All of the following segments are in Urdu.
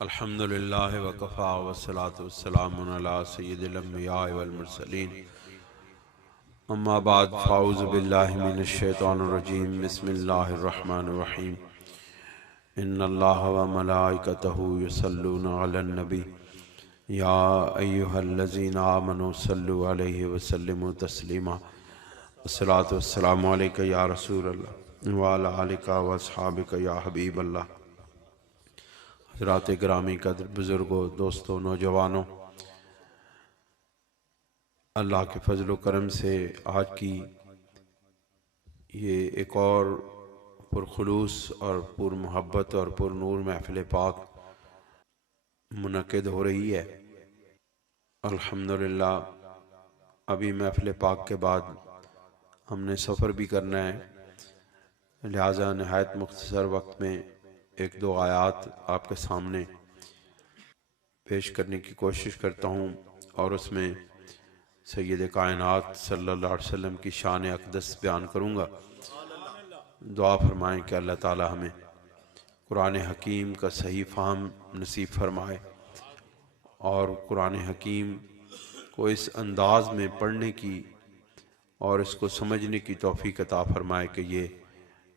الحمدللہ وکفا والصلاة والسلام علی سید الانبیاء والمرسلین اما بعد فاعوذ باللہ من الشیطان الرجیم بسم اللہ الرحمن الرحیم ان اللہ وملائکتہ یصلون علی النبی یا ایہا الذین آمنوا صلوا علیہ وسلموا تسلیما الصلاة والسلام علیکہ یا رسول اللہ وعلی آلکہ واصحابکہ یا حبیب اللہ۔ حضرات گرامی قدر، بزرگوں، دوستوں، نوجوانوں، اللہ کے فضل و کرم سے آج کی یہ ایک اور پرخلوص اور پر محبت اور پر نور محفل پاک منعقد ہو رہی ہے۔ الحمدللہ ابھی محفل پاک کے بعد ہم نے سفر بھی کرنا ہے، لہٰذا نہایت مختصر وقت میں ایک دو آیات آپ کے سامنے پیش کرنے کی کوشش کرتا ہوں، اور اس میں سید کائنات صلی اللہ علیہ وسلم کی شان اقدس بیان کروں گا۔ دعا فرمائیں کہ اللہ تعالی ہمیں قرآن حکیم کا صحیح فہم نصیب فرمائے اور قرآن حکیم کو اس انداز میں پڑھنے کی اور اس کو سمجھنے کی توفیق عطا فرمائے کہ یہ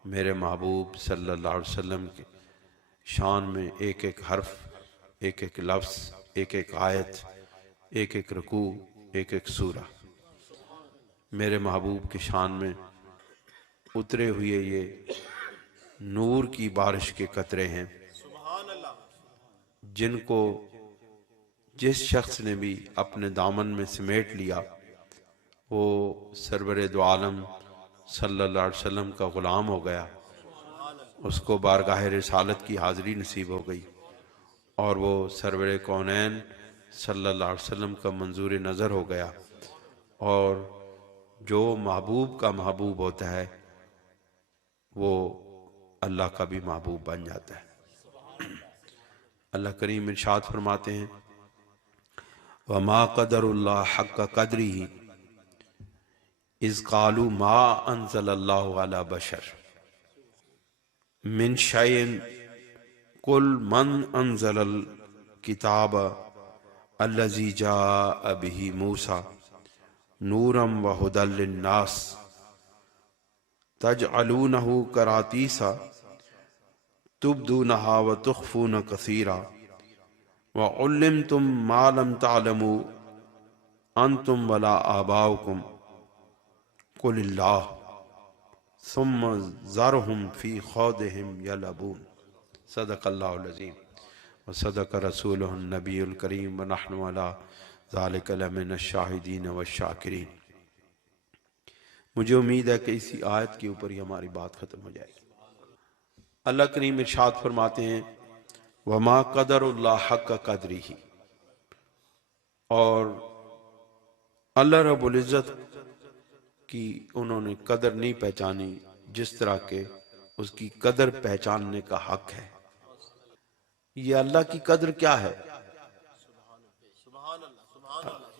میرے محبوب صلی اللہ علیہ وسلم کے شان میں ایک ایک حرف، ایک ایک لفظ، ایک ایک آیت، ایک ایک رکوع، ایک ایک سورہ میرے محبوب کی شان میں اترے ہوئے یہ نور کی بارش کے قطرے ہیں، جن کو جس شخص نے بھی اپنے دامن میں سمیٹ لیا وہ سرور دو عالم صلی اللہ علیہ وسلم کا غلام ہو گیا، اس کو بارگاہ رسالت کی حاضری نصیب ہو گئی، اور وہ سرور کونین صلی اللہ علیہ وسلم کا منظور نظر ہو گیا، اور جو محبوب کا محبوب ہوتا ہے وہ اللہ کا بھی محبوب بن جاتا ہے۔ اللہ کریم ارشاد فرماتے ہیں وَمَا قَدَرُ اللَّهَ حَقَّ قَدْرِهِ اِذْ قَالُوا مَا أَنزَلَ اللَّهُ عَلَى بَشَرٍ من شيء قل من انزل الكتاب الذي جاء به موسى نورا وهدى للناس تجعلونه كراتيس تبدونها وتخفون كثيرا وعلمتم ما لم تعلموا انتم ولا آباؤكم قل الله ثم ذرهم فی خوضهم یلعبون۔ صدق اللہ العظیم وصدق رسولہ النبی الکریم ونحن علی ذالک لمن الشاہدین والشاکرین۔ مجھے امید ہے کہ اسی آیت کے اوپر ہی ہماری بات ختم ہو جائے گی۔ اللہ کریم ارشاد فرماتے ہیں وما قدر اللہ حق قدرہ، اور اللہ رب العزت کی انہوں نے قدر نہیں پہچانی جس طرح کہ اس کی قدر پہچاننے کا حق ہے۔ یہ اللہ کی قدر کیا ہے؟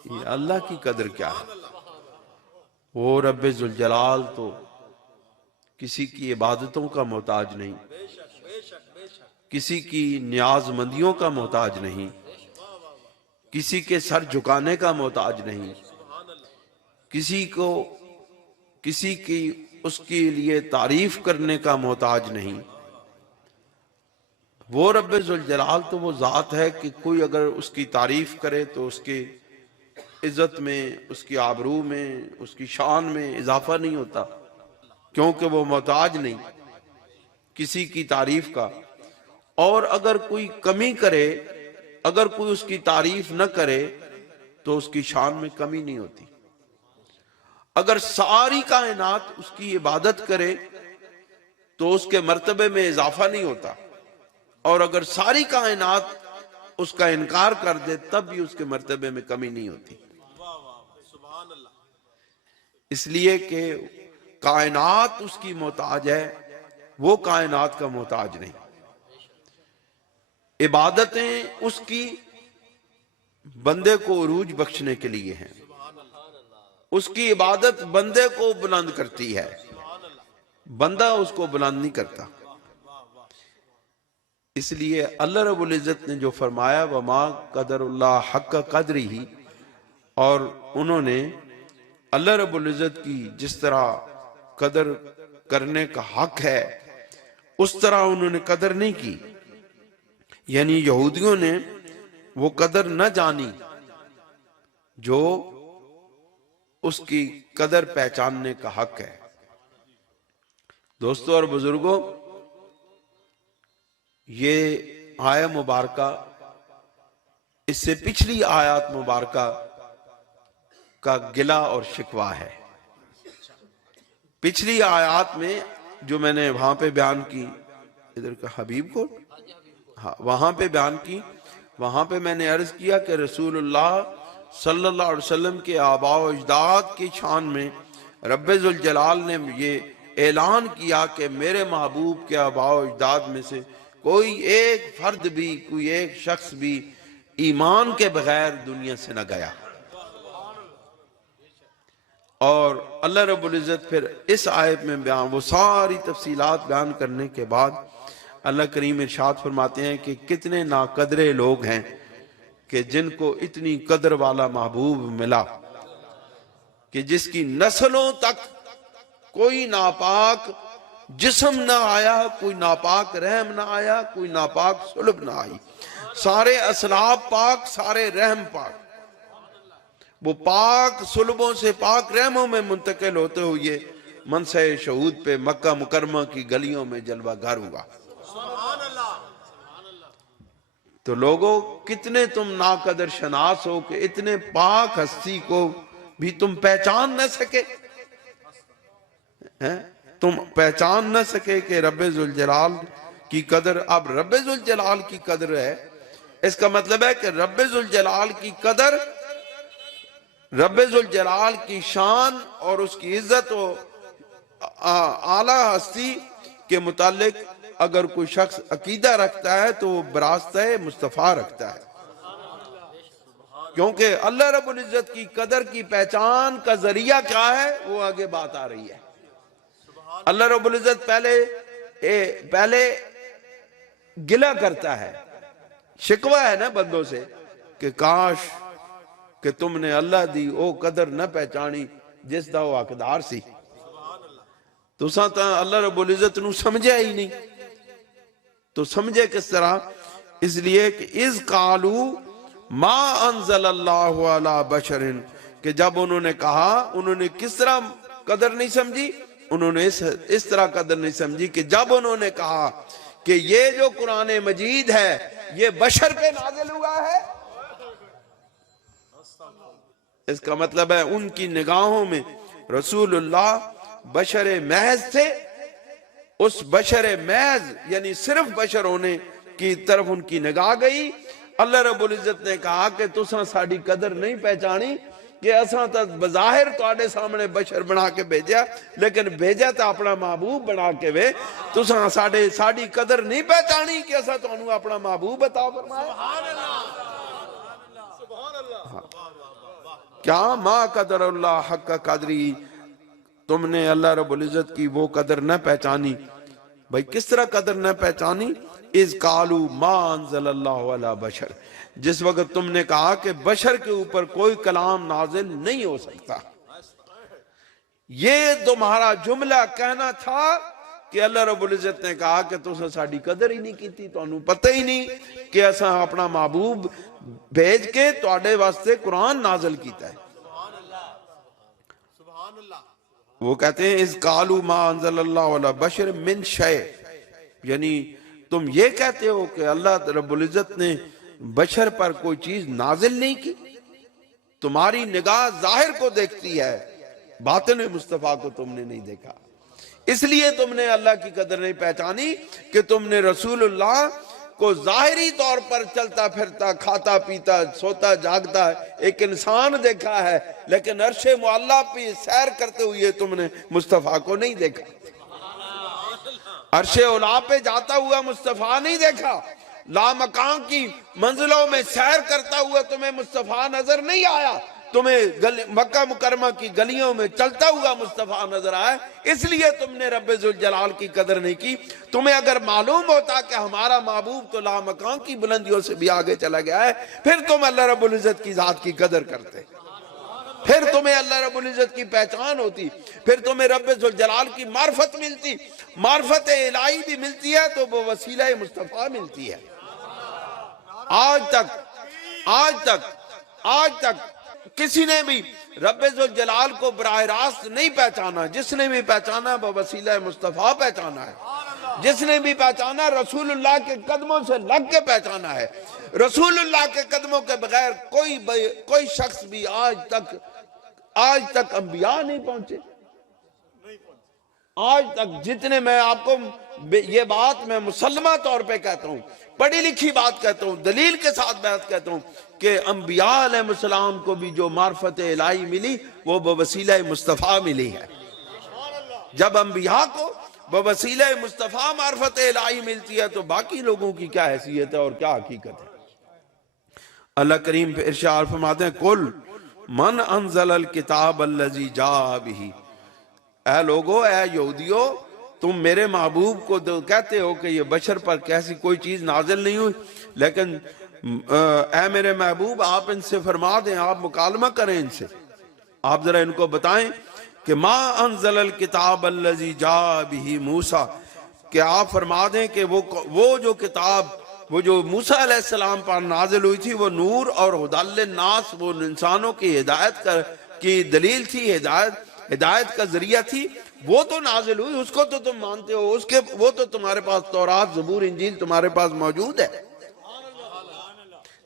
یہ اللہ کی قدر کیا ہے؟ وہ رب ذوالجلال تو کسی کی عبادتوں کا محتاج نہیں، کسی کی نیاز مندیوں کا محتاج نہیں، کسی کے سر جھکانے کا محتاج نہیں، کسی کی اس کے لیے تعریف کرنے کا محتاج نہیں۔ وہ رب ذوالجلال تو وہ ذات ہے کہ کوئی اگر اس کی تعریف کرے تو اس کی عزت میں، اس کی آبرو میں، اس کی شان میں اضافہ نہیں ہوتا، کیونکہ وہ محتاج نہیں کسی کی تعریف کا، اور اگر کوئی کمی کرے، اگر کوئی اس کی تعریف نہ کرے تو اس کی شان میں کمی نہیں ہوتی۔ اگر ساری کائنات اس کی عبادت کرے تو اس کے مرتبے میں اضافہ نہیں ہوتا، اور اگر ساری کائنات اس کا انکار کر دے تب بھی اس کے مرتبے میں کمی نہیں ہوتی، اس لیے کہ کائنات اس کی محتاج ہے، وہ کائنات کا محتاج نہیں۔ عبادتیں اس کی بندے کو عروج بخشنے کے لیے ہیں، اس کی عبادت بندے کو بلند کرتی ہے، بندہ اس کو بلند نہیں کرتا۔ اس لیے اللہ رب العزت نے جو فرمایا وما قدر اللہ حق قدری ہی، اور انہوں نے اللہ رب العزت کی جس طرح قدر کرنے کا حق ہے اس طرح انہوں نے قدر نہیں کی، یعنی یہودیوں نے وہ قدر نہ جانی جو اس کی قدر پہچاننے کا حق ہے۔ دوستو اور بزرگوں، یہ آیہ مبارکہ اس سے پچھلی آیات مبارکہ کا گلہ اور شکوہ ہے۔ پچھلی آیات میں جو میں نے وہاں پہ بیان کی، ادھر کا حبیب کو وہاں پہ بیان کی، وہاں پہ میں نے عرض کیا کہ رسول اللہ صلی اللہ علیہ وسلم کے آباء و اجداد کی شان میں رب ذوالجلال نے یہ اعلان کیا کہ میرے محبوب کے آباء و اجداد میں سے کوئی ایک فرد بھی، کوئی ایک شخص بھی ایمان کے بغیر دنیا سے نہ گیا۔ اور اللہ رب العزت پھر اس آیت میں بیان وہ ساری تفصیلات بیان کرنے کے بعد اللہ کریم ارشاد فرماتے ہیں کہ کتنے ناقدرے لوگ ہیں کہ جن کو اتنی قدر والا محبوب ملا کہ جس کی نسلوں تک کوئی ناپاک جسم نہ آیا، کوئی ناپاک رحم نہ آیا، کوئی ناپاک صلب نہ آئی، سارے اسلاب پاک، سارے رحم پاک، وہ پاک صلبوں سے پاک رحموں میں منتقل ہوتے ہوئے منصع شہود پہ مکہ مکرمہ کی گلیوں میں جلوہ گر ہوا۔ تو لوگوں کتنے تم ناقدر شناس ہو کہ اتنے پاک ہستی کو بھی تم پہچان نہ سکے، تم پہچان نہ سکے کہ رب ذوالجلال کی قدر۔ اب رب ذوالجلال کی قدر ہے، اس کا مطلب ہے کہ رب ذوالجلال کی قدر، رب ذوالجلال کی شان اور اس کی عزت و اعلیٰ ہستی کے متعلق اگر کوئی شخص عقیدہ رکھتا ہے تو وہ براستہ مصطفیٰ رکھتا ہے، کیونکہ اللہ رب العزت کی قدر کی پہچان کا ذریعہ کیا ہے وہ آگے بات آ رہی ہے۔ اللہ رب العزت پہلے گلہ کرتا ہے، شکوہ ہے نا بندوں سے کہ کاش کہ تم نے اللہ دی او قدر نہ پہچانی جس دا وہ حقدار سی، تو ساتھ اللہ رب العزت نو سمجھے ہی نہیں۔ تو سمجھے کس طرح؟ اس لیے کہ اذ قالوا ما انزل اللہ علی بشر، کہ جب انہوں نے کہا، انہوں نے کس طرح قدر نہیں سمجھی؟ انہوں نے اس طرح قدر نہیں سمجھی کہ جب انہوں نے کہا کہ یہ جو قرآن مجید ہے یہ بشر پہ نازل ہوا ہے، اس کا مطلب ہے ان کی نگاہوں میں رسول اللہ بشر محض تھے، اس بشر محض یعنی صرف بشر ہونے کی طرف ان کی نگاہ گئی۔ اللہ رب العزت نے کہا کہ تساں ساڑی قدر نہیں پہچانی کہ اساں تا بظاہر تواڈے سامنے بشر بنا کے بھیجا، لیکن بھیجا تا اپنا محبوب بنا کے وے، تساں ساڑی قدر نہیں پہچانی کہ اساں تانوں اپنا محبوب عطا فرمایا۔ کیا ما قدر اللہ حق قدری، تم نے اللہ رب العزت کی وہ قدر نہ پہچانی۔ بھئی کس طرح قدر نہ پہچانی؟ اذ قالوا ما انزل اللہ علی بشر، جس وقت تم نے کہا کہ بشر کے اوپر کوئی کلام نازل نہیں ہو سکتا۔ یہ تمہارا جملہ کہنا تھا کہ اللہ رب العزت نے کہا کہ تساں ساڈی قدر ہی نہیں کیتی، تانوں پتہ ہی نہیں کہ اساں اپنا محبوب بھیج کے تواڈے واسطے قرآن نازل کیتا ہے۔ وہ کہتے ہیں اذ قالوا ما انزل اللہ علی بشر من شیء، یعنی تم یہ کہتے ہو کہ اللہ رب العزت نے بشر پر کوئی چیز نازل نہیں کی، تمہاری نگاہ ظاہر کو دیکھتی ہے، باطن مصطفیٰ کو تم نے نہیں دیکھا، اس لیے تم نے اللہ کی قدر نہیں پہچانی کہ تم نے رسول اللہ کو ظاہری طور پر چلتا پھرتا، کھاتا پیتا، سوتا جاگتا ایک انسان دیکھا ہے، لیکن عرش معلیٰ پہ سیر کرتے ہوئے تم نے مصطفیٰ کو نہیں دیکھا، عرش اولا پہ جاتا ہوا مصطفیٰ نہیں دیکھا، لامکان کی منزلوں میں سیر کرتا ہوا تمہیں مصطفیٰ نظر نہیں آیا، تمہیں مکہ مکرمہ کی گلیوں میں چلتا ہوا مصطفیٰ نظر آئے، اس لیے تم نے رب ذوالجلال کی قدر نہیں کی۔ تمہیں اگر معلوم ہوتا کہ ہمارا محبوب تو لامکان کی بلندیوں سے بھی آگے چلا گیا ہے، پھر تم اللہ رب العزت کی ذات کی قدر کرتے، پھر تمہیں اللہ رب العزت کی پہچان ہوتی، پھر تمہیں رب ذوالجلال کی معرفت ملتی۔ معرفت الہی بھی ملتی ہے تو وہ وسیلہ مصطفیٰ ملتی ہے۔ آج تک کسی نے بھی رب ذوالجلال کو براہ راست نہیں پہچانا۔ جس نے بھی پہچانا وہ وسیلہ مصطفیٰ پہچانا ہے، جس نے بھی پہچانا رسول اللہ کے قدموں سے لگ کے پہچانا ہے۔ رسول اللہ کے قدموں کے بغیر کوئی شخص بھی آج تک انبیاء نہیں پہنچے۔ آج تک جتنے، میں آپ کو یہ بات میں مسلمہ طور پہ کہتا ہوں، پڑھی لکھی بات کہتا ہوں، دلیل کے ساتھ بات کہتا ہوں کہ انبیاء علیہ السلام کو بھی جو معرفت الہی ملی وہ بوسیلہ مصطفیٰ ملی ہے۔ جب انبیاء کو بوسیلہ مصطفیٰ معرفت الہی ملتی ہے تو باقی لوگوں کی کیا حیثیت ہے اور کیا حقیقت ہے۔ اللہ کریم پہ ارشاد فرماتے ہیں قل من انزل الکتاب الذی جاء بہ، اے لوگو، اے یہودیو، تم میرے محبوب کو کہتے ہو کہ یہ بشر پر کیسی کوئی چیز نازل نہیں ہوئی، لیکن اے میرے محبوب آپ ان سے فرما دیں، آپ مکالمہ کریں ان سے، آپ ذرا ان کو بتائیں کہ ما انزل الکتاب الذی جاء بہ موسیٰ، کہ آپ فرما دیں کہ وہ جو کتاب وہ جو موسیٰ علیہ السلام پر نازل ہوئی تھی وہ نور اور ہدی للناس، وہ انسانوں کی ہدایت کی دلیل تھی، ہدایت کا ذریعہ تھی، وہ تو نازل ہوئی، اس کو تو تم مانتے ہو، وہ تو تمہارے پاس تورات زبور انجیل تمہارے پاس موجود ہے۔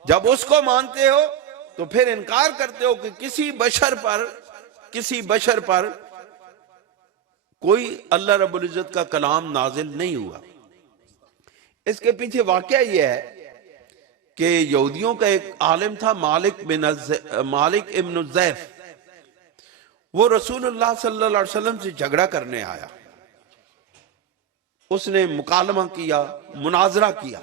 جب اس کو مانتے ہو تو پھر انکار کرتے ہو کہ کسی بشر پر کوئی اللہ رب العزت کا کلام نازل نہیں ہوا۔ اس کے پیچھے واقعہ یہ ہے کہ یہودیوں کا ایک عالم تھا مالک ابن الزیف، وہ رسول اللہ صلی اللہ علیہ وسلم سے جھگڑا کرنے آیا، اس نے مکالمہ کیا، مناظرہ کیا۔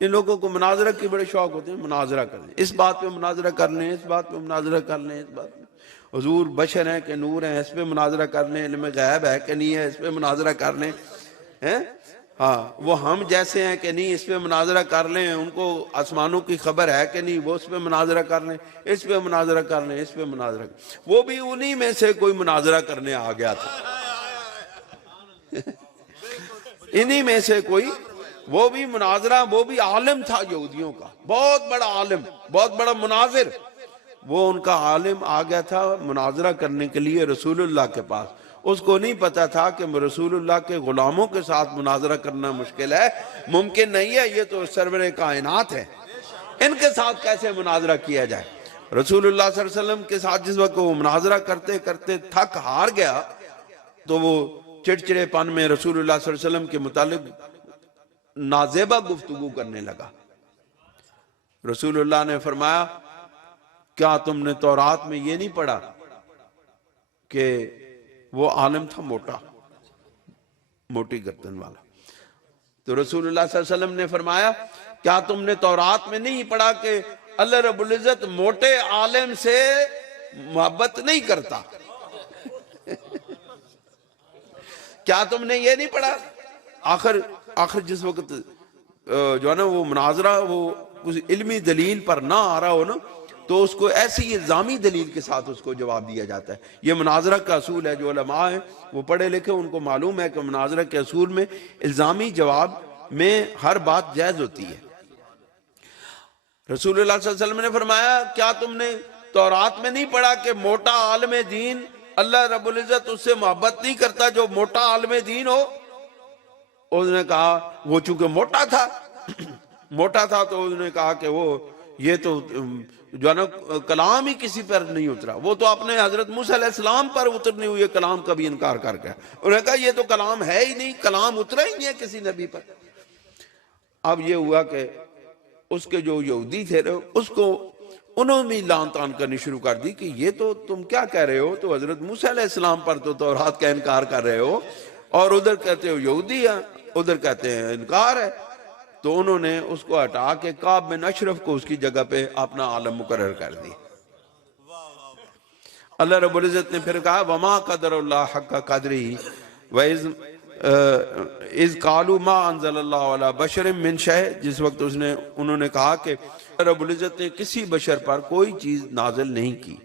ان لوگوں کو مناظرہ کی بڑے شوق ہوتے ہیں، مناظرہ کر لیں، اس بات پہ مناظرہ کر لیں، اس بات پہ مناظرہ کر لیں، اس بات پہ حضور بشر ہیں کہ نور ہیں، اس پہ مناظرہ کر لیں، علم غیب ہے کہ نہیں ہے، اس پہ مناظرہ کر لیں، ہاں وہ ہم جیسے ہیں کہ نہیں، اس پہ مناظرہ کر لیں، ان کو آسمانوں کی خبر ہے کہ نہیں، وہ اس پہ مناظرہ کر لیں، اس پہ مناظرہ کر لیں، اس پہ مناظرہ کر لیں۔ وہ بھی انہی میں سے کوئی مناظرہ کرنے آ گیا تھا، انہی میں سے کوئی، وہ بھی مناظرہ، وہ بھی عالم تھا یہودیوں کا، بہت بڑا عالم، بہت بڑا مناظر، وہ ان کا عالم آ گیا تھا مناظرہ کرنے کے لیے رسول اللہ کے پاس۔ اس کو نہیں پتا تھا کہ رسول اللہ کے غلاموں کے ساتھ مناظرہ کرنا مشکل ہے، ممکن نہیں ہے، یہ تو سرور کائنات ہے، ان کے ساتھ کیسے مناظرہ کیا جائے۔ رسول اللہ صلی اللہ علیہ وسلم کے ساتھ جس وقت وہ مناظرہ کرتے کرتے تھک ہار گیا تو وہ چڑچڑے پن میں رسول اللہ صلی اللہ علیہ وسلم کے متعلق نازیبہ گفتگو کرنے لگا۔ رسول اللہ نے فرمایا کیا تم نے تورات میں یہ نہیں پڑھا کہ وہ عالم تھا موٹی گردن والا؟ تو رسول اللہ صلی اللہ علیہ وسلم نے فرمایا کیا تم نے تورات میں نہیں پڑھا کہ اللہ رب العزت موٹے عالم سے محبت نہیں کرتا؟ کیا تم نے یہ نہیں پڑھا؟ آخر جس وقت جو ہے نا وہ مناظرہ وہ کچھ علمی دلیل پر نہ آ رہا ہو نا تو اس کو ایسی الزامی دلیل کے ساتھ اس کو جواب دیا جاتا ہے۔ یہ مناظرہ کا اصول ہے، جو علماء ہیں وہ پڑھے لکھے ان کو معلوم ہے کہ مناظرہ کے اصول میں الزامی جواب میں ہر بات جائز ہوتی ہے۔ رسول اللہ صلی اللہ علیہ وسلم نے فرمایا کیا تم نے تورات میں نہیں پڑھا کہ موٹا عالم دین اللہ رب العزت اس سے محبت نہیں کرتا جو موٹا عالم دین ہو؟ اس نے کہا وہ چونکہ موٹا تھا تو اس نے کہا کہ وہ یہ تو جو ہے نا کلام ہی کسی پر نہیں اترا، وہ تو اپنے حضرت موسیٰ علیہ السلام پر اترنے ہوئے کلام کا بھی انکار کر گیا۔ انہوں نے کہا یہ تو کلام ہے ہی نہیں، کلام اترا ہی نہیں ہے کسی نبی پر۔ اب یہ ہوا کہ اس کے جو یہودی تھے اس کو انہوں نے لان تان کرنی شروع کر دی کہ یہ تو تم کیا کہہ رہے ہو، تو حضرت موسیٰ علیہ السلام پر تو تورات کا انکار کر رہے ہو اور ادھر کہتے ہو یہودی ہے، ادھر کہتے ہیں انکار ہے۔ تو انہوں نے اس کو ہٹا کے کعب بن اشرف کو اس کی جگہ پہ اپنا عالم مقرر کر دی۔ اللہ رب العزت نے پھر کہا وما قدر اللہ حق قدری اذ قالوا ما انزل اللہ علی بشر من شیء، جس وقت انہوں نے کہا کہ رب العزت نے کسی بشر پر کوئی چیز نازل نہیں کی،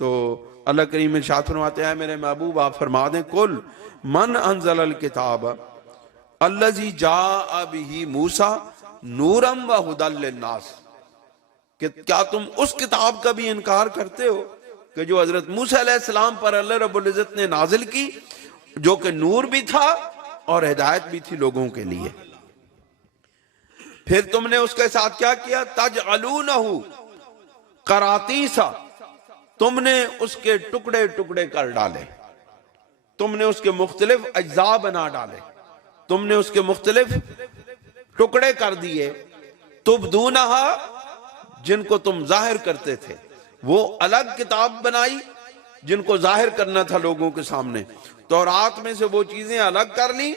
تو اللہ کریم ارشاد فرماتے ہیں میرے محبوب آپ فرما دیں قل من انزل الکتاب الذی جاء بہ موسیٰ نورا وہدی للناس، کہ کیا تم اس کتاب کا بھی انکار کرتے ہو کہ جو حضرت موسیٰ علیہ السلام پر اللہ رب العزت نے نازل کی، جو کہ نور بھی تھا اور ہدایت بھی تھی لوگوں کے لیے؟ پھر تم نے اس کے ساتھ کیا کیا؟ تجعلونہ قراطیسا، تم نے اس کے ٹکڑے ٹکڑے کر ڈالے، تم نے اس کے مختلف اجزاء بنا ڈالے، تم نے اس کے مختلف ٹکڑے کر دیے، تبدونہا، جن کو تم ظاہر کرتے تھے، وہ الگ کتاب بنائی جن کو ظاہر کرنا تھا لوگوں کے سامنے، تورات میں سے وہ چیزیں الگ کر لی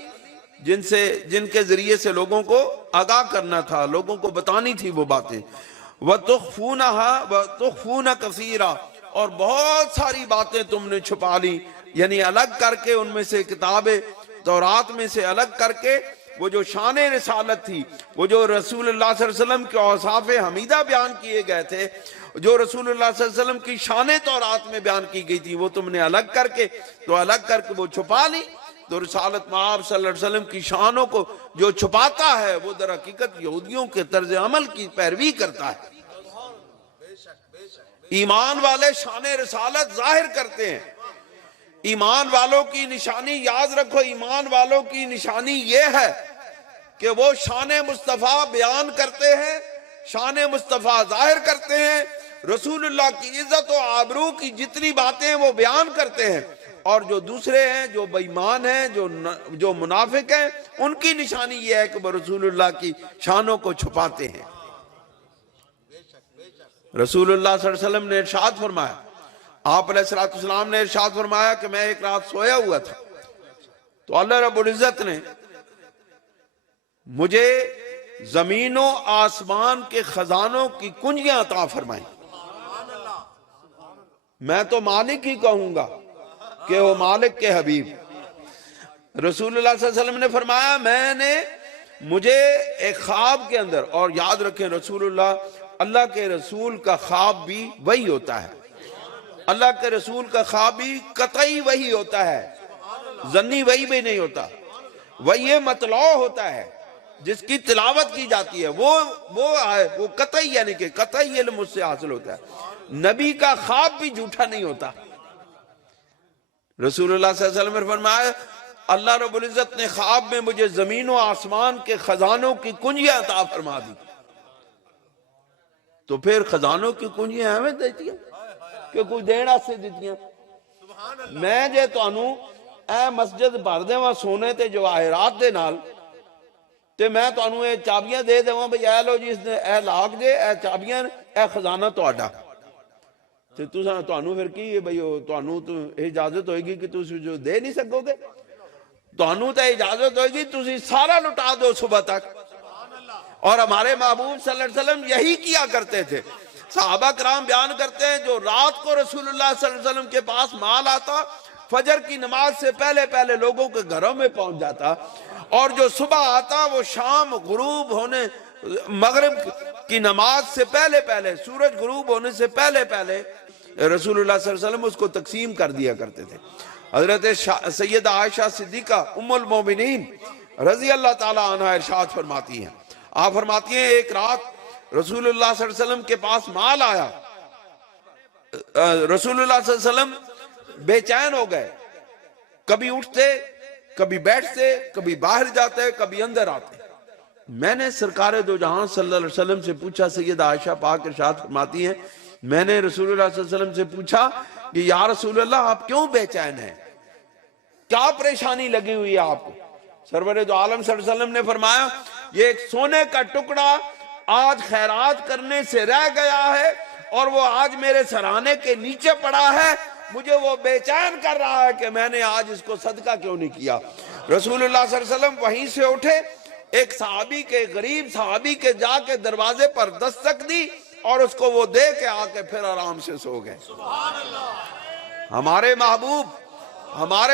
جن کے ذریعے سے لوگوں کو آگاہ کرنا تھا، لوگوں کو بتانی تھی وہ باتیں، وَتُخْفُونَهَا وَتُخْفُونَ كَثِيرًا، اور بہت ساری باتیں تم نے چھپا لی، یعنی الگ کر کے ان میں سے کتابیں تورات میں سے الگ کر کے وہ جو شان رسالت تھی، وہ جو رسول اللہ صلی اللہ علیہ وسلم کے اوصاف حمیدہ بیان کیے گئے تھے، جو رسول اللہ صلی اللہ علیہ وسلم کی شان تورات میں بیان کی گئی تھی، وہ تم نے الگ کر کے وہ چھپا لی۔ تو رسالت مآب صلی اللہ علیہ وسلم کی شانوں کو جو چھپاتا ہے وہ در حقیقت یہودیوں کے طرز عمل کی پیروی کرتا ہے۔ ایمان والے شان رسالت ظاہر کرتے ہیں۔ ایمان والوں کی نشانی یاد رکھو، ایمان والوں کی نشانی یہ ہے کہ وہ شان مصطفیٰ بیان کرتے ہیں، شان مصطفیٰ ظاہر کرتے ہیں، رسول اللہ کی عزت و آبرو کی جتنی باتیں وہ بیان کرتے ہیں، اور جو دوسرے ہیں، جو بے ایمان ہیں، جو منافق ہیں، ان کی نشانی یہ ہے کہ وہ رسول اللہ کی شانوں کو چھپاتے ہیں۔ رسول اللہ صلی اللہ علیہ وسلم نے ارشاد فرمایا، آپ علیہ السلام نے ارشاد فرمایا کہ میں ایک رات سویا ہوا تھا تو اللہ رب العزت نے مجھے زمین و آسمان کے خزانوں کی کنجیاں عطا فرمائیں۔ میں تو مالک ہی کہوں گا کہ وہ مالک کے حبیب۔ رسول اللہ صلی اللہ علیہ وسلم نے فرمایا مجھے ایک خواب کے اندر، اور یاد رکھیں اللہ کے رسول کا خواب بھی وہی ہوتا ہے، اللہ کے رسول کا خواب بھی قطعی وہی ہوتا ہے، ظنی وہی بھی نہیں ہوتا، وہی مطلوع ہوتا ہے، جس کی تلاوت کی جاتی ہے وہ قطعی، یعنی کہ قطعی علم اس سے حاصل ہوتا ہے۔ نبی کا خواب بھی جھوٹا نہیں ہوتا۔ رسول اللہ صلی اللہ علیہ وسلم نے فرمایا اللہ رب العزت نے خواب میں مجھے زمین و آسمان کے خزانوں کی کنجیاں عطا فرما دی، تو پھر خزانوں کی کنجیاں ہمیں دیتی ہیں کہ کچھ دینا سے دیتی ہیں۔ میں جے تو اے مسجد بھر دے وہاں سونے تے جواہرات دے نال، تے میں تو اے چابیاں دے دے وہاں بھئی اے لو جی اس نے اے لاکھ دے اے چابیاں اے خزانہ تو آڈا، تے تو پھر کی بھئی تو اجازت ہوئے گی کہ تو جو دے نہیں سکو گے، تو اجازت ہوئے گی تو سارا لٹا دو صبح تک۔ اور ہمارے محبوب صلی اللہ علیہ وسلم یہی کیا کرتے تھے۔ صحابہ کرام بیان کرتے ہیں جو رات کو رسول اللہ صلی اللہ علیہ وسلم کے پاس مال آتا، فجر کی نماز سے پہلے پہلے لوگوں کے گھروں میں پہنچ جاتا، اور جو صبح آتا وہ شام غروب ہونے، مغرب کی نماز سے پہلے پہلے، سورج غروب ہونے سے پہلے پہلے رسول اللہ صلی اللہ علیہ وسلم اس کو تقسیم کر دیا کرتے تھے۔ حضرت سیدہ عائشہ صدیقہ ام المومنین رضی اللہ تعالی عنہ ارشاد فرماتی ہیں، آپ فرماتی ہیں ایک رات رسول اللہ صلی اللہ علیہ وسلم کے پاس مال آیا، رسول اللہ صلی اللہ علیہ وسلم بے چین ہو گئے، کبھی اٹھتے کبھی بیٹھتے، کبھی باہر جاتے کبھی اندر آتے۔ میں نے سرکار دو جہاں صلی اللہ علیہ وسلم سے پوچھا، سیدہ عائشہ پاک ارشاد فرماتی ہیں میں نے رسول اللہ صلی اللہ علیہ وسلم سے پوچھا کہ یا رسول اللہ آپ کیوں بے چین ہیں، کیا پریشانی لگی ہوئی ہے آپ کو؟ سرور دو عالم صلی اللہ علیہ وسلم نے فرمایا یہ ایک سونے کا ٹکڑا آج خیرات کرنے سے رہ گیا ہے اور وہ آج میرے سرانے کے نیچے پڑا ہے، مجھے وہ بے چین کر رہا ہے کہ میں نے آج اس کو صدقہ کیوں نہیں کیا۔ رسول اللہ صلی اللہ علیہ وسلم وہیں سے اٹھے، ایک صحابی کے غریب صحابی کے جا کے دروازے پر دستک دی اور اس کو وہ دے کے آ کے پھر آرام سے سو گئے۔ ہمارے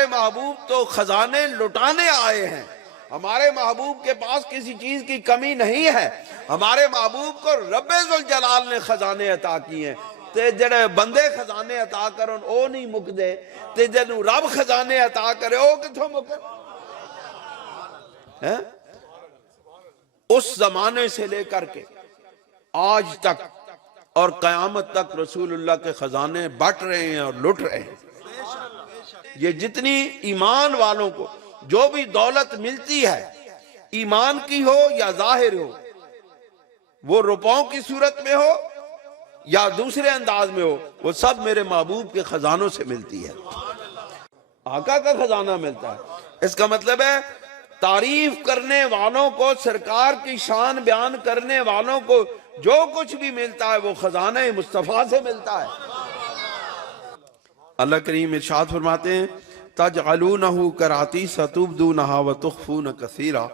محبوب تو خزانے لٹانے آئے ہیں. ہمارے محبوب کے پاس کسی چیز کی کمی نہیں ہے. ہمارے محبوب کو رب ذوالجلال نے خزانے عطا کیے ہیں. تے جڑے بندے خزانے عطا کرن او نہیں مکدے، تے جنوں رب خزانے عطا کرے او کتھوں مکن. اس زمانے سے لے کر کے آج تک اور قیامت تک رسول اللہ کے خزانے بٹ رہے ہیں اور لٹ رہے ہیں. یہ جتنی ایمان والوں کو جو بھی دولت ملتی ہے، ایمان کی ہو یا ظاہر ہو، وہ روپوں کی صورت میں ہو یا دوسرے انداز میں ہو، وہ سب میرے محبوب کے خزانوں سے ملتی ہے. آقا کا خزانہ ملتا ہے. اس کا مطلب ہے تعریف کرنے والوں کو، سرکار کی شان بیان کرنے والوں کو جو کچھ بھی ملتا ہے وہ خزانہ مصطفیٰ سے ملتا ہے. اللہ کریم ارشاد فرماتے ہیں تجعلونہ کراتیس تبدونہا وتخفون کثیرا،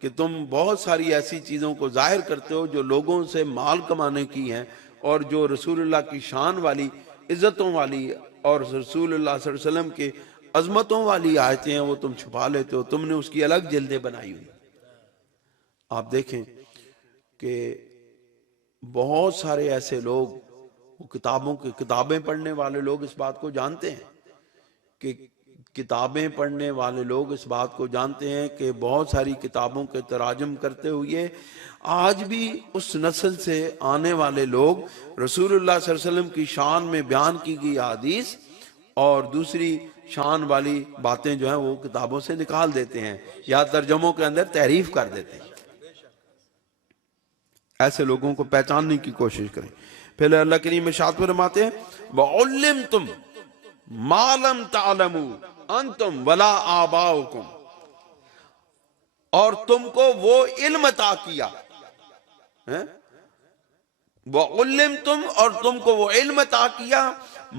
کہ تم بہت ساری ایسی چیزوں کو ظاہر کرتے ہو جو لوگوں سے مال کمانے کی ہیں، اور جو رسول اللہ کی شان والی، عزتوں والی اور رسول اللہ صلی اللہ علیہ وسلم کے عظمتوں والی آیتیں ہیں وہ تم چھپا لیتے ہو. تم نے اس کی الگ جلدیں بنائی ہوئی. آپ دیکھیں کہ بہت سارے ایسے لوگ، کتابیں پڑھنے والے لوگ اس بات کو جانتے ہیں کہ کتابیں پڑھنے والے لوگ اس بات کو جانتے ہیں کہ بہت ساری کتابوں کے تراجم کرتے ہوئے آج بھی اس نسل سے آنے والے لوگ رسول اللہ صلی اللہ علیہ وسلم کی شان میں بیان کی گئی حدیث اور دوسری شان والی باتیں جو ہیں وہ کتابوں سے نکال دیتے ہیں یا ترجموں کے اندر تحریف کر دیتے ہیں. ایسے لوگوں کو پہچاننے کی کوشش کریں. پھر اللہ کریم ارشاد فرماتے ہیں وَعُلِّمْتُمْ مَا لَمْ تَعْلَمُوا أَنْتُمْ وَلَا آبَاؤُكُمْ، اور تم کو وہ علم عطا کیا. وَعُلِّمْتُمْ، اور تم کو وہ علم عطا کیا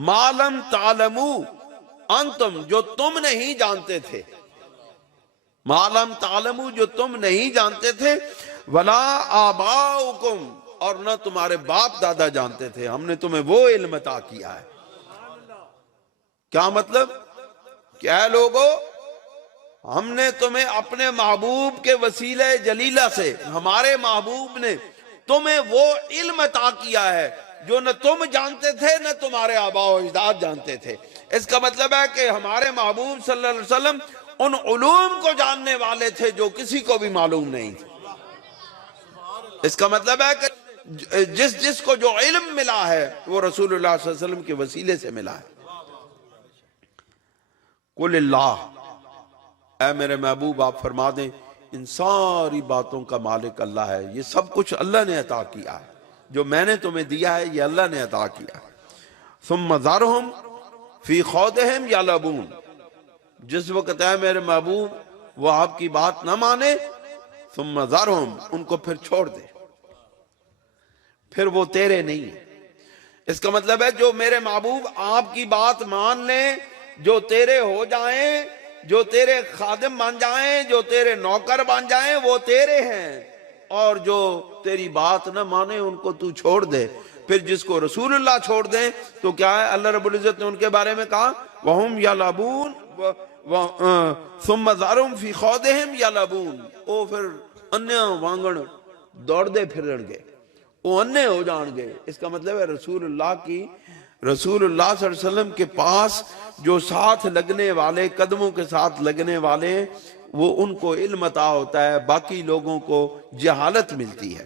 مَا لَمْ تَعْلَمُوا أَنْتُمْ، جو تم نہیں جانتے تھے. مَا لَمْ تَعْلَمُوا، جو تم نہیں جانتے تھے. وَلَا آبَاؤُكُمْ، اور نہ تمہارے باپ دادا جانتے تھے. ہم نے تمہیں وہ علم عطا کیا ہے. کیا مطلب؟ کہ اے لوگو، ہم نے تمہیں اپنے محبوب کے وسیلہ جلیلہ سے، ہمارے محبوب نے تمہیں وہ علم عطا کیا ہے جو نہ تم جانتے تھے نہ تمہارے آباء و اجداد جانتے تھے. اس کا مطلب ہے کہ ہمارے محبوب صلی اللہ علیہ وسلم ان علوم کو جاننے والے تھے جو کسی کو بھی معلوم نہیں تھے. اس کا مطلب ہے کہ جس کو جو علم ملا ہے وہ رسول اللہ صلی اللہ علیہ وسلم کے وسیلے سے ملا ہے. قل اللہ، اے میرے محبوب آپ فرما دیں ان ساری باتوں کا مالک اللہ ہے. یہ سب کچھ اللہ نے عطا کیا ہے. جو میں نے تمہیں دیا ہے یہ اللہ نے عطا کیا ہے. ثم ذرہم فی خوضہم یلعبون، جس وقت اے میرے محبوب وہ آپ کی بات نہ مانے، ثم ذرہم، ان کو پھر چھوڑ دے، پھر وہ تیرے نہیں ہیں. اس کا مطلب ہے جو میرے محبوب آپ کی بات مان لیں، جو تیرے ہو جائیں، جو تیرے خادم بن جائیں، جو تیرے نوکر بن جائیں، وہ تیرے ہیں. اور جو تیری بات نہ مانے ان کو تو چھوڑ دے. پھر جس کو رسول اللہ چھوڑ دیں تو کیا ہے؟ اللہ رب العزت نے ان کے بارے میں کہا وَهُمْ يَلَعْبُونَ ثُمَّ ذَرْهُمْ فِي خَوْضِهِمْ يَلْعَبُونَ. وہ پھر انیا وانگڑ دوڑ دے پھرن گے، وہ انے ہو جان گے. اس کا مطلب ہے رسول اللہ صلی اللہ علیہ وسلم کے پاس جو ساتھ لگنے والے، قدموں کے ساتھ لگنے والے، وہ ان کو علم عطا ہوتا ہے، باقی لوگوں کو جہالت ملتی ہے.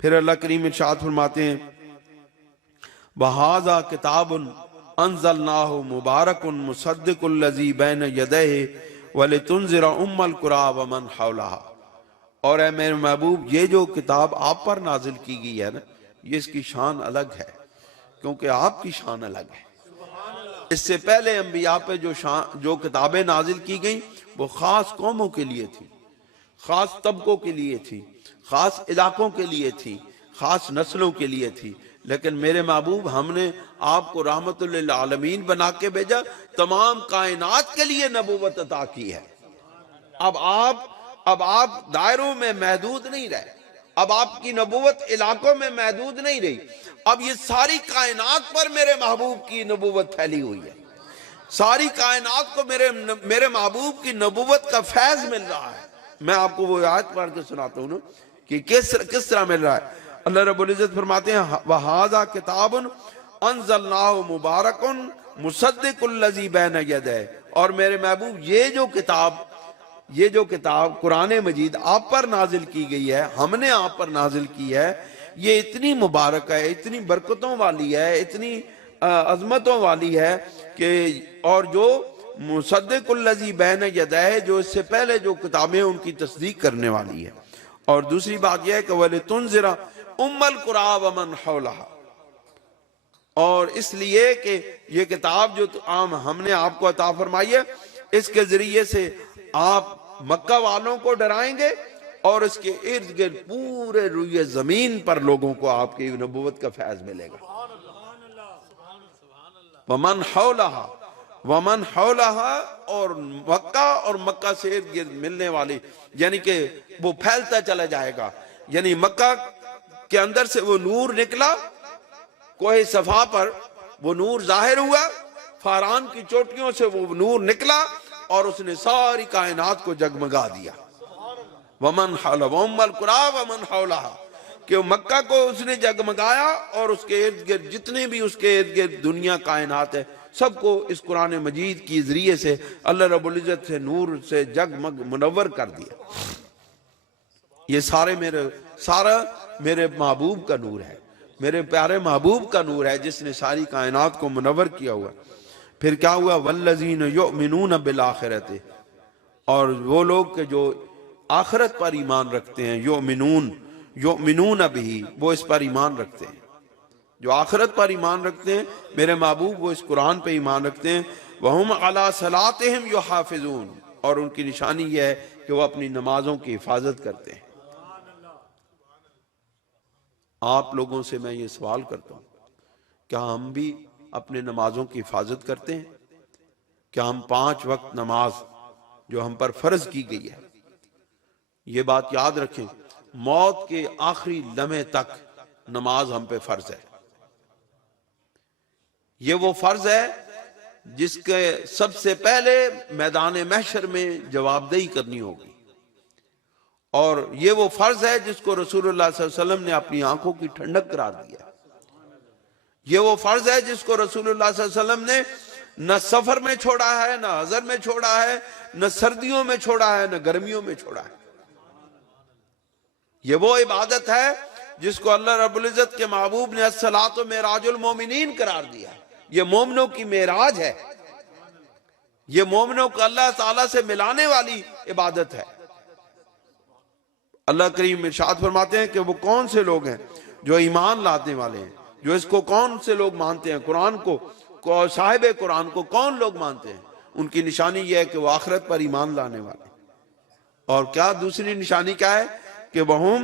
پھر اللہ کریم ارشاد فرماتے ہیں وَهَذَا كِتَابٌ أَنزَلْنَاهُ مُبَارَكٌ مُصَدِّقُ الَّذِي بَيْنَ يَدَيْهِ وَلِتُنذِرَ أُمَّ الْقُرَىٰ وَمَنْ حَوْلَهَا. اور اے میرے محبوب، یہ جو کتاب آپ پر نازل کی گئی ہے نا، یہ اس کی شان الگ ہے کیونکہ آپ کی شان الگ ہے. اس سے پہلے انبیاء پہ جو کتابیں نازل کی گئیں وہ خاص قوموں کے لیے تھی، خاص طبقوں کے لیے تھی، خاص علاقوں کے لیے تھی، خاص نسلوں کے لیے تھی. لیکن میرے محبوب، ہم نے آپ کو رحمت للعالمین بنا کے بھیجا، تمام کائنات کے لیے نبوت عطا کی ہے. اب آپ دائروں میں محدود نہیں رہے. اب آپ کی نبوت علاقوں میں محدود نہیں رہی، اب یہ ساری کائنات پر میرے محبوب کی نبوت پھیلی ہوئی ہے، ساری کائنات کو میرے محبوب کی نبوت کا فیض مل رہا ہے۔ میں آپ کو وہ آیت پڑھ کے سناتا ہوں نا کہ کس طرح مل رہا ہے۔ اللہ رب العزت فرماتے ہیں وَهَذَا كِتَابٌ أَنزَلْنَاهُ مُبَارَكٌ مُصَدِّقُ الَّذِي بَيْنَ يَدَيْهِ، اور میرے محبوب یہ جو کتاب قرآن مجید آپ پر نازل کی گئی ہے، ہم نے آپ پر نازل کی ہے، یہ اتنی مبارک ہے، اتنی برکتوں والی ہے، اتنی عظمتوں والی ہے کہ اور جو مصدق الذی بین یدیہ، جو اس سے پہلے جو کتابیں ان کی تصدیق کرنے والی ہے۔ اور دوسری بات یہ ہے کہ وَلِتُنذِرَ أُمَّ الْقُرَىٰ وَمَنْ حَوْلَهَا، اور اس لیے کہ یہ کتاب جو ہم نے آپ کو عطا فرمائی ہے، اس کے ذریعے سے آپ مکہ والوں کو ڈرائیں گے اور اس کے ارد گرد پورے روئے زمین پر لوگوں کو آپ کی نبوت کا فیض ملے گا۔ وَمَنْ حَوْلَهَا، وَمَنْ حَوْلَهَا، اور مکہ اور مکہ سے ارد گرد ملنے والی، یعنی کہ وہ پھیلتا چلا جائے گا۔ یعنی مکہ کے اندر سے وہ نور نکلا، کوہ صفا پر وہ نور ظاہر ہوا، فاران کی چوٹیوں سے وہ نور نکلا اور اس نے ساری کائنات کو جگمگا دیا۔ وَمَنْ حَوْلَهَا وَأُمَّ الْقُرَىٰ وَمَنْ حَوْلَهَا، کہ مکہ کو اس نے جگمگایا اور اس کے ارد گرد جتنے بھی اس کے ارد گرد دنیا کائنات ہے، سب کو اس قرآن مجید کی ذریعے سے اللہ رب العزت سے نور سے جگمگ منور کر دیا۔ یہ سارا میرے محبوب کا نور ہے، میرے پیارے محبوب کا نور ہے جس نے ساری کائنات کو منور کیا ہوا۔ پھر کیا ہوا؟ وَالَّذِينَ يُؤْمِنُونَ بِالْآخِرَةِ، اور وہ لوگ کہ جو آخرت پر ایمان رکھتے ہیں، یؤمنون بہ، وہ اس پر ایمان رکھتے ہیں، جو آخرت پر ایمان رکھتے ہیں، میرے محبوب وہ اس قرآن پہ ایمان رکھتے ہیں۔ وَهُمْ عَلَىٰ صَلَاتِهِمْ يُحَافِظُونَ، اور ان کی نشانی یہ ہے کہ وہ اپنی نمازوں کی حفاظت کرتے ہیں۔ آپ لوگوں سے میں یہ سوال کرتا ہوں، کیا ہم بھی اپنے نمازوں کی حفاظت کرتے ہیں؟ کیا ہم 5 وقت نماز جو ہم پر فرض کی گئی ہے، یہ بات یاد رکھیں، موت کے آخری لمحے تک نماز ہم پہ فرض ہے۔ یہ وہ فرض ہے جس کے سب سے پہلے میدان محشر میں جواب دہی کرنی ہوگی، اور یہ وہ فرض ہے جس کو رسول اللہ صلی اللہ علیہ وسلم نے اپنی آنکھوں کی ٹھنڈک قرار دیا۔ یہ وہ فرض ہے جس کو رسول اللہ صلی اللہ علیہ وسلم نے نہ سفر میں چھوڑا ہے، نہ حضر میں چھوڑا ہے، نہ سردیوں میں چھوڑا ہے، نہ گرمیوں میں چھوڑا ہے۔ یہ وہ عبادت ہے جس کو اللہ رب العزت کے محبوب نے الصلاۃ معراج المومنین قرار دیا۔ یہ مومنوں کی معراج ہے، یہ مومنوں کو اللہ تعالیٰ سے ملانے والی عبادت ہے۔ اللہ کریم ارشاد فرماتے ہیں کہ وہ کون سے لوگ ہیں جو ایمان لانے والے ہیں، جو اس کو کون سے لوگ مانتے ہیں، قرآن کو، صاحب قرآن کو کون لوگ مانتے ہیں؟ ان کی نشانی یہ ہے کہ وہ آخرت پر ایمان لانے والے ہیں۔ اور کیا دوسری نشانی کیا ہے؟ کہ وَهُمْ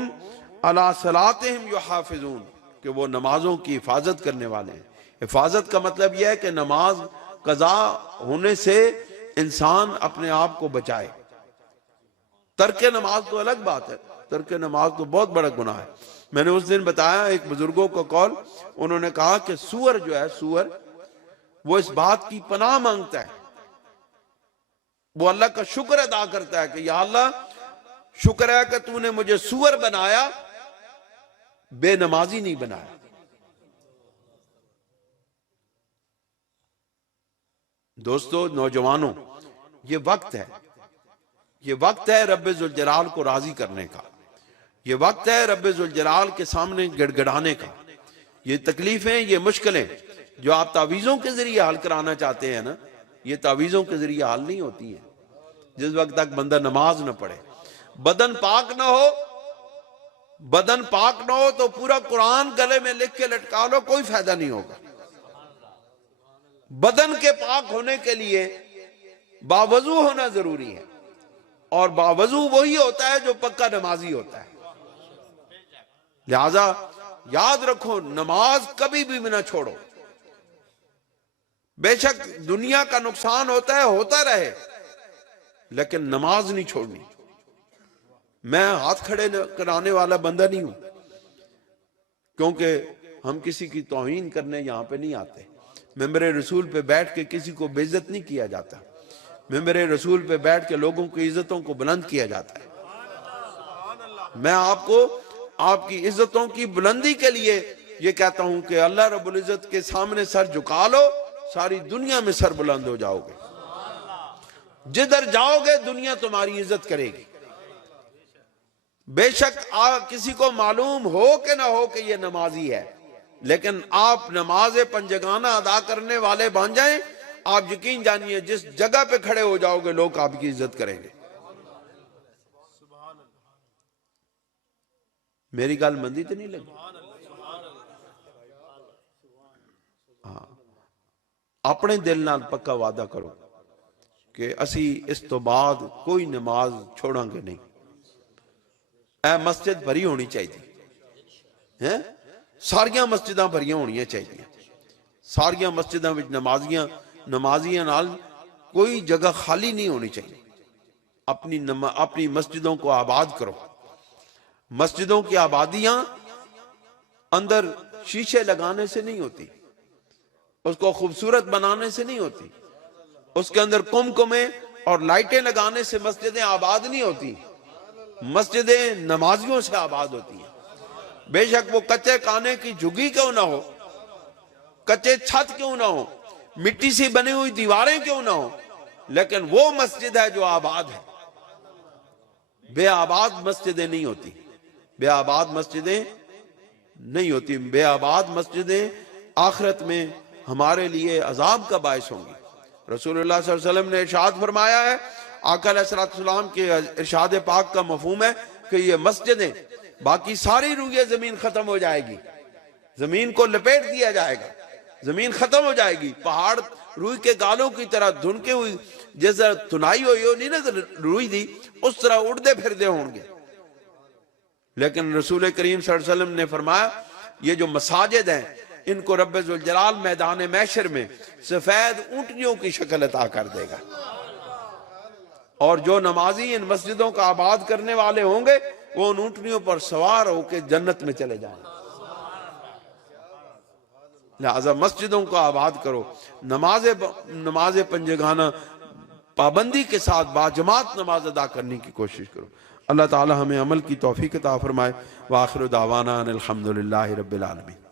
عَلَىٰ صَلَاتِهِمْ يُحَافِظُونَ، کہ وہ نمازوں کی حفاظت کرنے والے ہیں۔ حفاظت کا مطلب یہ ہے کہ نماز قضا ہونے سے انسان اپنے آپ کو بچائے۔ ترک نماز تو الگ بات ہے، ترک نماز تو بہت بڑا گناہ ہے۔ میں نے اس دن بتایا ایک بزرگوں کو قول، انہوں نے کہا کہ سور جو ہے، سور وہ اس بات کی پناہ مانگتا ہے، وہ اللہ کا شکر ادا کرتا ہے کہ یا اللہ شکر ہے کہ تو نے مجھے سور بنایا، بے نمازی نہیں بنایا۔ دوستو، نوجوانوں، یہ وقت ہے، یہ وقت ہے رب ذوالجلال کو راضی کرنے کا، یہ وقت ہے رب ذوالجلال کے سامنے گڑ گڑانے کا۔ یہ تکلیفیں، یہ مشکلیں جو آپ تعویذوں کے ذریعے حل کرانا چاہتے ہیں نا، یہ تعویذوں کے ذریعے حل نہیں ہوتی ہیں جس وقت تک بندہ نماز نہ پڑھے۔ بدن پاک نہ ہو، بدن پاک نہ ہو تو پورا قرآن گلے میں لکھ کے لٹکا لو، کوئی فائدہ نہیں ہوگا۔ بدن کے پاک ہونے کے لیے باوضو ہونا ضروری ہے، اور باوضو وہی ہوتا ہے جو پکا نمازی ہوتا ہے۔ لہذا یاد رکھو، نماز کبھی بھی نہ چھوڑو۔ بے شک دنیا کا نقصان ہوتا ہے، ہوتا رہے، لیکن نماز نہیں چھوڑنی۔ میں ہاتھ کھڑے کرانے والا بندہ نہیں ہوں، کیونکہ ہم کسی کی توہین کرنے یہاں پہ نہیں آتے۔ ممبر رسول پہ بیٹھ کے کسی کو بے عزت نہیں کیا جاتا، ممبر رسول پہ بیٹھ کے لوگوں کی عزتوں کو بلند کیا جاتا ہے۔ میں آپ کو آپ کی عزتوں کی بلندی کے لیے یہ کہتا ہوں کہ اللہ رب العزت کے سامنے سر جھکا لو، ساری دنیا میں سر بلند ہو جاؤ گے۔ جدھر جاؤ گے دنیا تمہاری عزت کرے گی۔ بے شک کسی کو معلوم ہو کہ نہ ہو کہ یہ نمازی ہے، لیکن آپ نماز پنجگانہ ادا کرنے والے بن جائیں، آپ یقین جانیے جس جگہ پہ کھڑے ہو جاؤ گے لوگ آپ کی عزت کریں گے۔ میری گل مندی تو نہیں لگی؟ اپنے دل نال پکا وعدہ کرو کہ اسی اس تو بعد کوئی نماز چھوڑاں گے نہیں۔ اے مسجد بھری ہونی چاہیے، ساریاں مسجداں بھریاں ہونی چاہیے، ساریاں مسجداں وچ نمازیاں نال کوئی جگہ خالی نہیں ہونی چاہیے۔ اپنی مسجدوں کو آباد کرو۔ مسجدوں کی آبادیاں اندر شیشے لگانے سے نہیں ہوتی، اس کو خوبصورت بنانے سے نہیں ہوتی، اس کے اندر کمکمیں اور لائٹیں لگانے سے مسجدیں آباد نہیں ہوتی، مسجدیں نمازیوں سے آباد ہوتی ہیں۔ بے شک وہ کچے کانے کی جھگی کیوں نہ ہو، کچے چھت کیوں نہ ہو، مٹی سے بنی ہوئی دیواریں کیوں نہ ہو، لیکن وہ مسجد ہے جو آباد ہے۔ بے آباد مسجدیں نہیں ہوتی، بے آباد مسجدیں نہیں ہوتی، بے آباد مسجدیں آخرت میں ہمارے لیے عذاب کا باعث ہوں گی۔ رسول اللہ صلی اللہ علیہ وسلم نے ارشاد فرمایا ہے، آقا علیہ السلام کے ارشاد پاک کا مفہوم ہے کہ یہ مسجدیں، باقی ساری روئے زمین ختم ہو جائے گی، زمین کو لپیٹ دیا جائے گا، زمین ختم ہو جائے گی، پہاڑ روئی کے گالوں کی طرح دھنکے ہوئی، جیسا تنائی ہوئی ہو نہیں نا روئی دی، اس طرح اڑدے پھردے ہوں گے۔ لیکن رسول کریم صلی اللہ علیہ وسلم نے فرمایا یہ جو مساجد ہیں ان کو رب ذوالجلال میدان محشر میں سفید اونٹنیوں کی شکل عطا کر دے گا، اور جو نمازی ان مسجدوں کا آباد کرنے والے ہوں گے وہ ان اونٹنیوں پر سوار ہو کے جنت میں چلے جائیں گے۔ لہذا مسجدوں کو آباد کرو، نماز پنجگانہ پابندی کے ساتھ باجماعت نماز ادا کرنے کی کوشش کرو۔ اللہ تعالی ہمیں عمل کی توفیق عطا فرمائے۔ وآخر دعوانا ان الحمدللہ رب العالمین۔